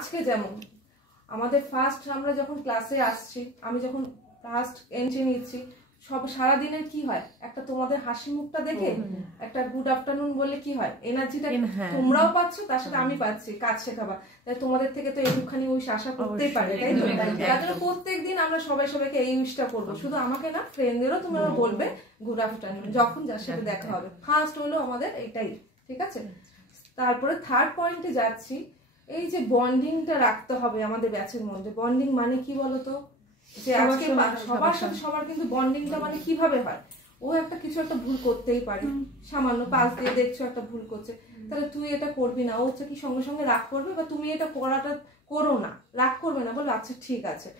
আজকে যেমন আমাদের ফার্স্ট আমরা যখন ক্লাসে আসছি, আমি যখন ফার্স্ট এন্ট্রি নিচ্ছি, সব সারাদিনের কি হয়, একটা তোমাদের হাসি মুখটা দেখে একটা গুড আফটারনুন বললে কি হয়, এনার্জিটা তোমরাও পাচ্ছ, তার সাথে আমি পাচ্ছি কাজ শেখাবা, তাই তোমাদের থেকে তো একটুখানি উইশ আশা করতেই পারি, তাই তো? তাদের প্রত্যেকদিন আমরা সবাইকে এই উইশটা করবো, শুধু আমাকে না, ফ্রেন্ডদেরও তোমরা বলবে গুড আফটারনুন যখন যার সাথে দেখা হবে। ফার্স্ট হলো আমাদের এইটাই, ঠিক আছে? তারপরে থার্ড পয়েন্টে যাচ্ছি, এই যে বন্ডিংটা রাখতে হবে আমাদের ব্যাচের মধ্যে। বন্ডিং মানে কি বলতো, যে আজকে সবার সাথে সবার কিন্তু বন্ডিংটা মানে কিভাবে হয়, ও একটা কিছু একটা ভুল করতেই পারে, সামান্য পাশ দিয়ে দেখছো একটা ভুল করছে, তাহলে তুই এটা করবি না, ও হচ্ছে কি সঙ্গে সঙ্গে রাগ করবে, বা তুমি এটা করাটা করো না, রাগ করবে না, বলবে আচ্ছা ঠিক আছে।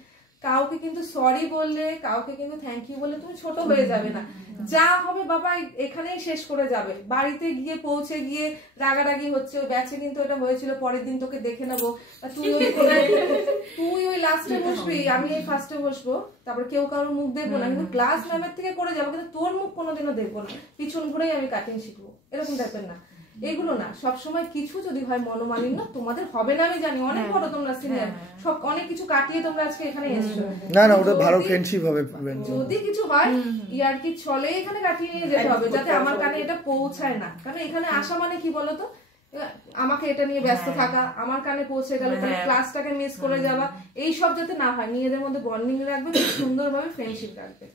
কাউকে কিন্তু সরি বললে, কাউকে কিন্তু থ্যাংক ইউ বললে তুমি ছোট হয়ে যাবে না, যা হবে বাবা এখানেই শেষ করে যাবে। বাড়িতে গিয়ে পৌঁছে গিয়ে রাগারাগি হচ্ছে, ওই ব্যাচে কিন্তু এটা হয়েছিল, পরের দিন তোকে দেখে নেবো, তুই ওই লাস্টে বসবি, আমি এই ফার্স্টে বসবো, তারপর কেউ কারোর মুখ দেখবো না, কিন্তু ক্লাস ম্যামের থেকে করে যাবো, কিন্তু তোর মুখ কোনোদিনও দেখবো না, পিছন ঘুরেই আমি কাটিং শিখবো, এরকম টাইপের না। এগুলো না, সবসময় কিছু যদি হয় মনোমালিন্য, তোমাদের হবে না আমি জানি, অনেক বড় তোমরা সিনিয়র, সব অনেক কিছু কাটিয়ে তোমরা আজকে এখানে এসেছো, না না ওটা ভালো ফ্রেন্ডশিপ হবে। যদি কিছু হয় ইয়ার কি চলে এখানে কাটিয়ে নিয়ে যেতে হবে, যাতে আমার কানে এটা পৌঁছায় না। কারণ এখানে আসা মানে কি বলতো, আমাকে এটা নিয়ে ব্যস্ত থাকা, আমার কানে পৌঁছে গেল, ক্লাসটাকে মিস করে যাওয়া, এইসব যাতে না হয়, নিজেদের মধ্যে বন্ডিং রাখবে, সুন্দরভাবে ফ্রেন্ডশিপ রাখবে।